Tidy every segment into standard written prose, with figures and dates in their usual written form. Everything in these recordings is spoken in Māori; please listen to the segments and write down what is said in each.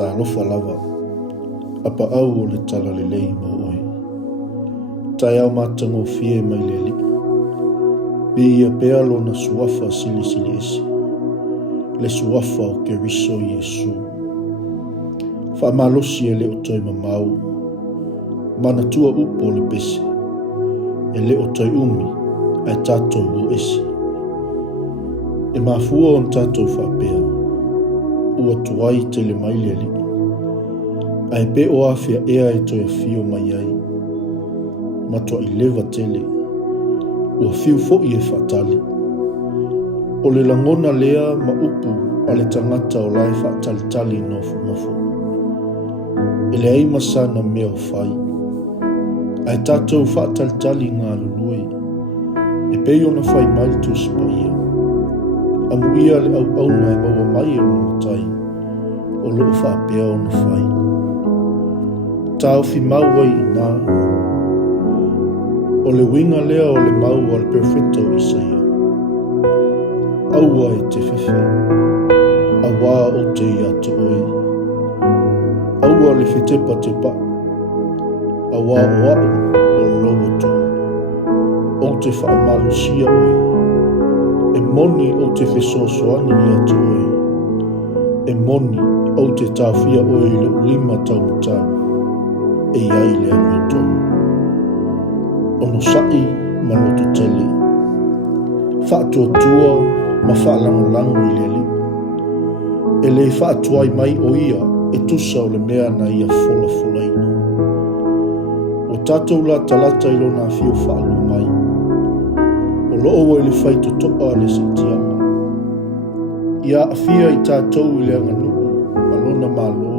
Talofa lava, APAAU o le TALALELEI mo oi. Tai au matango fie mai le li. Bi ia pea lona suafa sili sili esi. Le suafa o ke riso Yesu. Fa malosi e le o toi mamau. Mana tua upo le pese. E le o toi umi ai tatou o esi. E mafua on tatou fa pea. Ua tuai te le mai le li. Ai pe o afia ea e toi fio mai ai. Matua i leva tele. Ua fiu fo i e fatali. O le langona lea ma upu a le tangata o lai fatalitali nofu nofu. E le ai masana mea o fai. Ai tatou fatalitali ngā lului. E pei ona fai mai tu spa ia. Amu ia le au na e maua mai e ona matai. O loo whapea ona fai. Tau fi maua i nā. O le winga lea o le maua le perfecto Isaia. Aua e te fefe. Awa o te ia te oi. Aua le fetepa te pa. Awa o au o loa tua. O te whaamalusia oi. E moni o te fesosoani ia te oi. E moni o te tawhia oi le ulima tau matau. E iai le amitonu. Ono sai ma loto tele. Whaatua tua ma whaalangolango i le li. E le whaatuai mai o ia e tusa o le mea na ia fola folaina. O tatou la talata i lona fio whaalu mai. O loo e le whaitu toa le sitianga. Ia afia i tatou i le anganuu ma lona malo.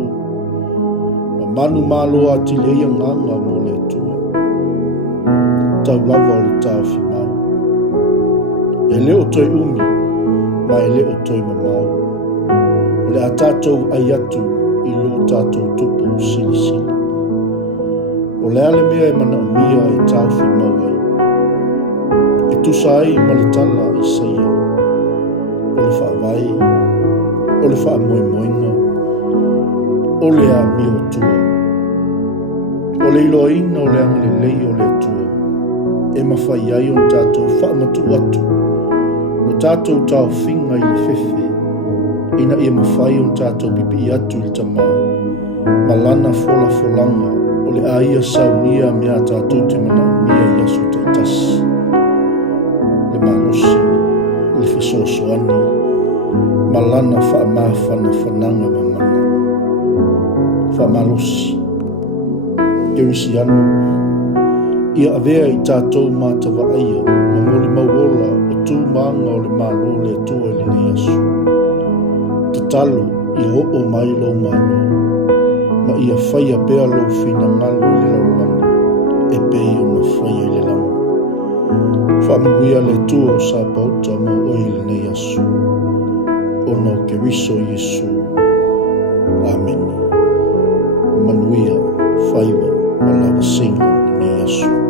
Ma manu malo ati le ia nganga mo le tua. Tau lava o le tau fi mau. E le o toi umi, ma e le o toi mamau. O le a tātou ai atu i lo tātou tupu sili sili. O le ale mea e mana umia e tau fi mau ai. E tusa ai ma le tala Isaia. O le whaavai, o le wha moe moenga, o le a mi o tua. O le iloaina o le angalelei o le tua. E mawhai ai on tātou whaamatu atu. No tātou tau whinga i le fefe. Ina ia mawhai on tātou bibi atu i tama. Malana fola folanga. O le aia saunia mea tātou te mana mia yasu te tas. Le malosi. Le fesosoani. Malana whaamawhana whananga mamana. Whaamalosi. Gerisiano. Ia avea i tātou mātawa aia, ma moli mauola o tū maanga o le mālo le atua i le nei asu. Te talo i ho'o mai lo mālo, ma ia whaia bea lo whina ngalo i le laulangi, e pei o na whaia i le lango. Whamanuia le tua o sa pauta mo o i le nei asu, o na o ke riso Yesu. Amen. Manuia, whaiva, ma lava singa nei asu.